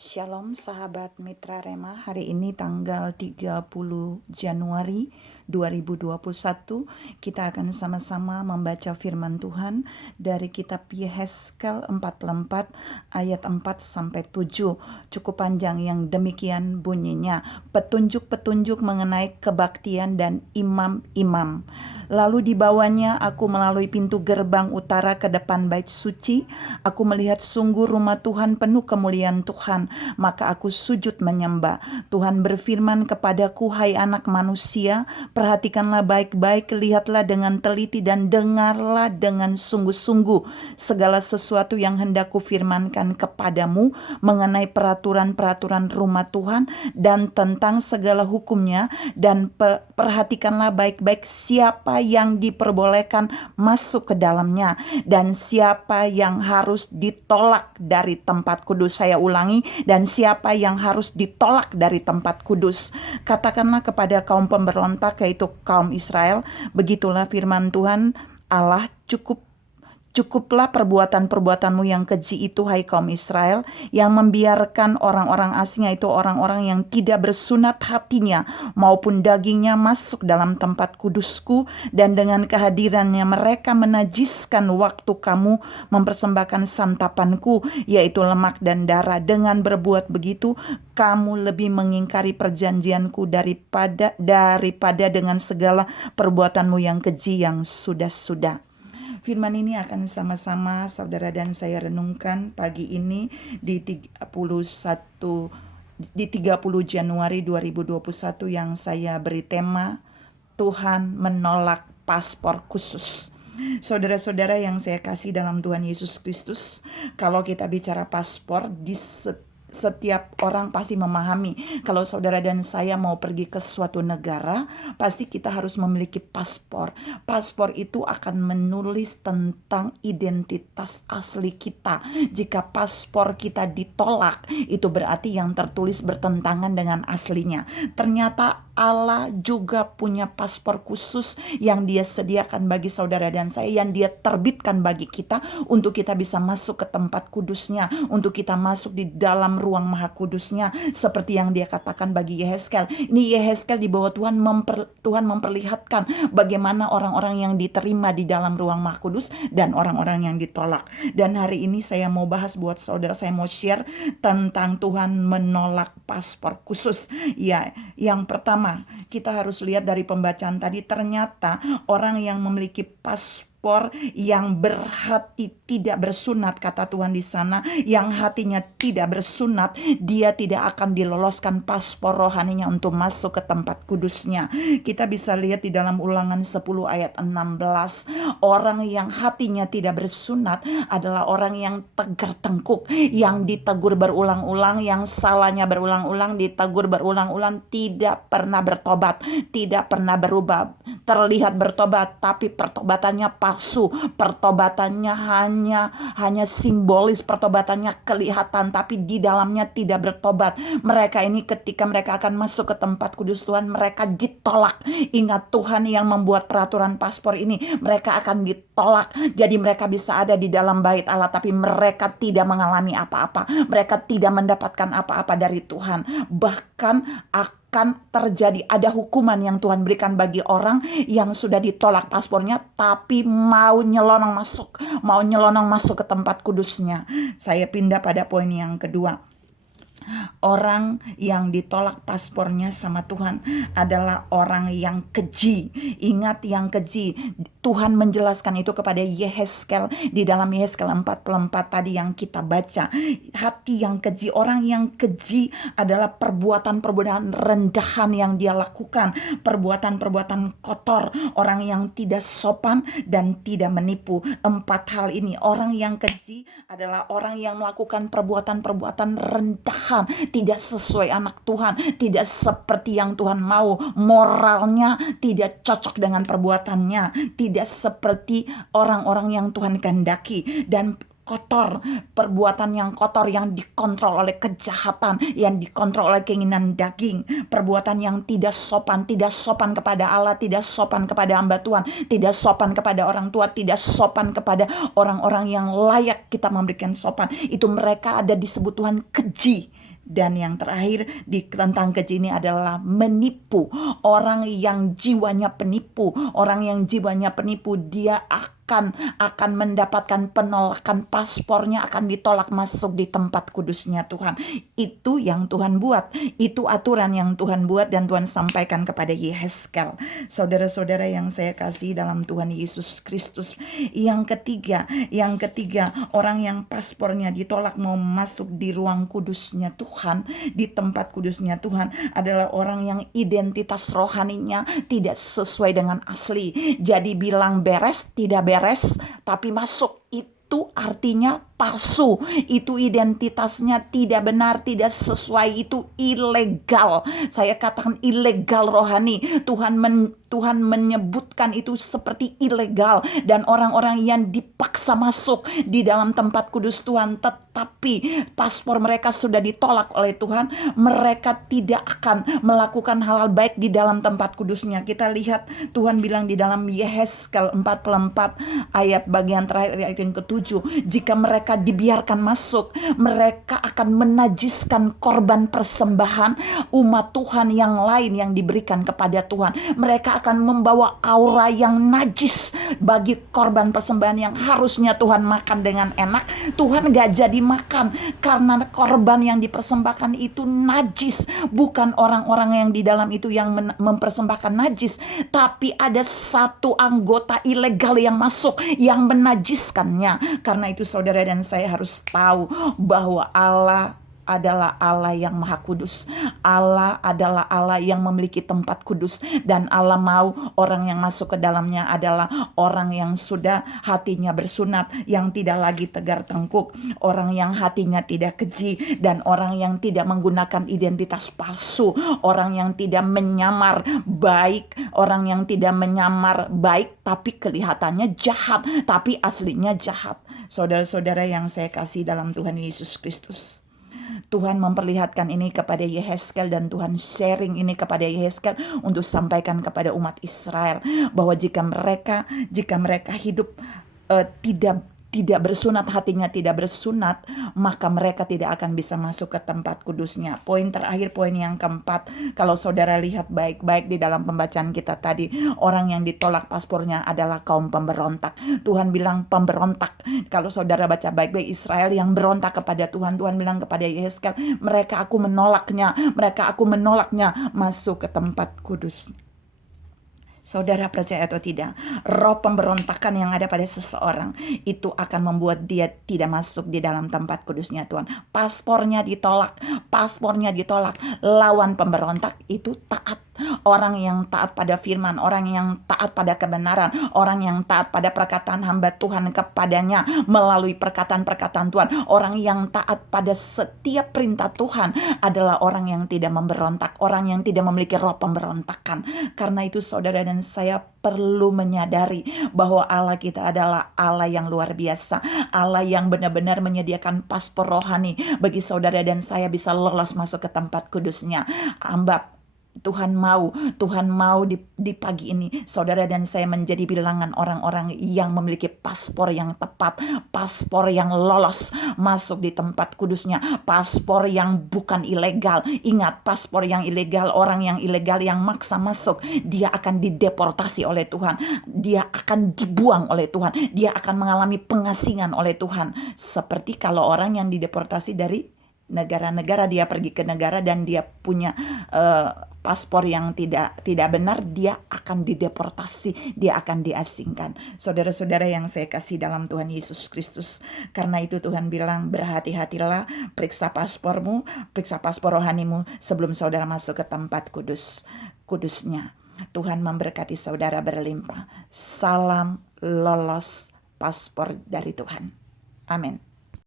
Shalom sahabat Mitra Rema, hari ini tanggal 30 Januari 2021 kita akan sama-sama membaca firman Tuhan dari kitab Yehezkel 44 ayat 4-7. Cukup panjang, yang demikian bunyinya, petunjuk-petunjuk mengenai kebaktian dan imam-imam. Lalu dibawanya aku melalui pintu gerbang utara ke depan bait suci. Aku melihat sungguh rumah Tuhan penuh kemuliaan Tuhan. Maka aku sujud menyembah. Tuhan berfirman kepadaku, hai anak manusia, perhatikanlah baik-baik, lihatlah dengan teliti dan dengarlah dengan sungguh-sungguh segala sesuatu yang hendak kufirmankan kepadamu mengenai peraturan-peraturan rumah Tuhan dan tentang segala hukumnya. Dan perhatikanlah baik-baik siapa yang diperbolehkan masuk ke dalamnya dan siapa yang harus ditolak dari tempat kudus. Saya ulangi, dan siapa yang harus ditolak dari tempat kudus. Katakanlah kepada kaum pemberontak, yaitu kaum Israel, begitulah firman Tuhan Allah, Cukuplah perbuatan-perbuatanmu yang keji itu, hai kaum Israel, yang membiarkan orang-orang asing, yaitu orang-orang yang tidak bersunat hatinya maupun dagingnya, masuk dalam tempat kudusku, dan dengan kehadirannya mereka menajiskan waktu kamu mempersembahkan santapanku, yaitu lemak dan darah. Dengan berbuat begitu, kamu lebih mengingkari perjanjianku daripada dengan segala perbuatanmu yang keji yang sudah-sudah. Firman ini akan sama-sama saudara dan saya renungkan pagi ini di 30 Januari 2021 yang saya beri tema Tuhan menolak paspor khusus. Saudara-saudara yang saya kasih dalam Tuhan Yesus Kristus, kalau kita bicara paspor, setiap orang pasti memahami kalau saudara dan saya mau pergi ke suatu negara, pasti kita harus memiliki paspor. Paspor itu akan menulis tentang identitas asli kita. Jika paspor kita ditolak, itu berarti yang tertulis bertentangan dengan aslinya. Ternyata Allah juga punya paspor khusus yang Dia sediakan bagi saudara dan saya, yang Dia terbitkan bagi kita untuk kita bisa masuk ke tempat kudusnya, untuk kita masuk di dalam ruang maha kudusnya, seperti yang Dia katakan bagi Yehezkel. Ini Yehezkel di bawah Tuhan memperlihatkan bagaimana orang-orang yang diterima di dalam ruang maha kudus dan orang-orang yang ditolak. Dan hari ini saya mau bahas buat saudara, saya mau share tentang Tuhan menolak paspor khusus. Ya, yang pertama kita harus lihat dari pembacaan tadi, ternyata orang yang memiliki paspor yang berhati tidak bersunat, kata Tuhan di sana, yang hatinya tidak bersunat, dia tidak akan diloloskan paspor rohaninya untuk masuk ke tempat kudusnya. Kita bisa lihat di dalam Ulangan 10 ayat 16, orang yang hatinya tidak bersunat adalah orang yang tegar tengkuk, yang ditegur berulang-ulang, yang salahnya berulang-ulang, ditegur berulang-ulang, tidak pernah bertobat, tidak pernah berubah. Terlihat bertobat, tapi pertobatannya palsu, pertobatannya hanya simbolis, pertobatannya kelihatan, tapi di dalamnya tidak bertobat. Mereka ini ketika mereka akan masuk ke tempat kudus Tuhan, mereka ditolak. Ingat, Tuhan yang membuat peraturan paspor ini, mereka akan ditolak. Jadi mereka bisa ada di dalam bait Allah, tapi mereka tidak mengalami apa-apa. Mereka tidak mendapatkan apa-apa dari Tuhan. Bahkan akan terjadi, ada hukuman yang Tuhan berikan bagi orang yang sudah ditolak paspornya tapi mau nyelonong masuk ke tempat kudusnya. Saya pindah pada poin yang kedua. Orang yang ditolak paspornya sama Tuhan adalah orang yang keji. Ingat, yang keji. Tuhan menjelaskan itu kepada Yehezkel di dalam Yehezkel 44 tadi yang kita baca. Hati yang keji, orang yang keji adalah perbuatan-perbuatan rendahan yang dia lakukan, perbuatan-perbuatan kotor, orang yang tidak sopan dan tidak menipu. 4 hal ini, orang yang keji adalah orang yang melakukan perbuatan-perbuatan rendahan, tidak sesuai anak Tuhan, tidak seperti yang Tuhan mau, moralnya tidak cocok dengan perbuatannya, tidak seperti orang-orang yang Tuhan kehendaki, dan kotor, perbuatan yang kotor yang dikontrol oleh kejahatan, yang dikontrol oleh keinginan daging, perbuatan yang tidak sopan kepada Allah, tidak sopan kepada hamba Tuhan, tidak sopan kepada orang tua, tidak sopan kepada orang-orang yang layak kita memberikan sopan. Itu mereka ada disebut Tuhan keji. Dan yang terakhir tentang keji ini adalah menipu. Orang yang jiwanya penipu, dia akan mendapatkan penolakan, paspornya akan ditolak masuk di tempat kudusnya Tuhan. Itu yang Tuhan buat, itu aturan yang Tuhan buat dan Tuhan sampaikan kepada Yehezkel. Saudara-saudara yang saya kasih dalam Tuhan Yesus Kristus. Yang ketiga, orang yang paspornya ditolak mau masuk di ruang kudusnya Tuhan, di tempat kudusnya Tuhan, adalah orang yang identitas rohaninya tidak sesuai dengan asli. Jadi bilang beres, tidak beres, tapi masuk. Itu artinya palsu, itu identitasnya tidak benar, tidak sesuai, itu ilegal. Saya katakan ilegal rohani. Tuhan menyebutkan itu seperti ilegal, dan orang-orang yang dipaksa masuk di dalam tempat kudus Tuhan tetapi paspor mereka sudah ditolak oleh Tuhan, mereka tidak akan melakukan hal-hal baik di dalam tempat kudusnya. Kita lihat Tuhan bilang di dalam Yehezkel 44 ayat bagian terakhir, ayat yang ke-7, jika mereka dibiarkan masuk, mereka akan menajiskan korban persembahan umat Tuhan yang lain yang diberikan kepada Tuhan. Mereka akan membawa aura yang najis bagi korban persembahan yang harusnya Tuhan makan dengan enak. Tuhan gak jadi makan karena korban yang dipersembahkan itu najis. Bukan orang-orang yang di dalam itu yang mempersembahkan najis, tapi ada satu anggota ilegal yang masuk yang menajiskannya. Karena itu saudara dan saya harus tahu bahwa Allah adalah Allah yang maha kudus. Allah adalah Allah yang memiliki tempat kudus, dan Allah mau orang yang masuk ke dalamnya adalah orang yang sudah hatinya bersunat, yang tidak lagi tegar tengkuk, orang yang hatinya tidak keji, dan orang yang tidak menggunakan identitas palsu, orang yang tidak menyamar baik, tapi kelihatannya jahat, tapi aslinya jahat. Saudara-saudara yang saya kasih dalam Tuhan Yesus Kristus, Tuhan memperlihatkan ini kepada Yehezkel, dan Tuhan sharing ini kepada Yehezkel untuk sampaikan kepada umat Israel bahwa jika mereka hidup tidak bersunat, hatinya tidak bersunat, maka mereka tidak akan bisa masuk ke tempat kudusnya. Poin terakhir, poin yang keempat, kalau saudara lihat baik-baik di dalam pembacaan kita tadi, orang yang ditolak paspornya adalah kaum pemberontak. Tuhan bilang pemberontak. Kalau saudara baca baik-baik, Israel yang berontak kepada Tuhan, Tuhan bilang kepada Yehezkel, mereka aku menolaknya masuk ke tempat kudus. Saudara percaya atau tidak, roh pemberontakan yang ada pada seseorang itu akan membuat dia tidak masuk di dalam tempat kudusnya Tuhan. Paspornya ditolak. Lawan pemberontak itu taat. Orang yang taat pada firman, orang yang taat pada kebenaran, orang yang taat pada perkataan hamba Tuhan kepadanya melalui perkataan-perkataan Tuhan, orang yang taat pada setiap perintah Tuhan adalah orang yang tidak memberontak, orang yang tidak memiliki roh pemberontakan. Karena itu saudara dan saya perlu menyadari bahwa Allah kita adalah Allah yang luar biasa, Allah yang benar-benar menyediakan paspor rohani bagi saudara dan saya bisa lolos masuk ke tempat kudusnya. Tuhan mau di pagi ini saudara dan saya menjadi bilangan orang-orang yang memiliki paspor yang tepat, paspor yang lolos masuk di tempat kudusnya, paspor yang bukan ilegal. Ingat, paspor yang ilegal, orang yang ilegal yang maksa masuk, dia akan dideportasi oleh Tuhan, dia akan dibuang oleh Tuhan, dia akan mengalami pengasingan oleh Tuhan. Seperti kalau orang yang dideportasi dari negara-negara, dia pergi ke negara dan dia punya paspor yang tidak benar, dia akan dideportasi, dia akan diasingkan. Saudara-saudara yang saya kasih dalam Tuhan Yesus Kristus, karena itu Tuhan bilang berhati-hatilah, periksa paspormu, periksa paspor rohanimu sebelum saudara masuk ke tempat kudusnya. Tuhan memberkati saudara berlimpah. Salam lolos paspor dari Tuhan. Amin.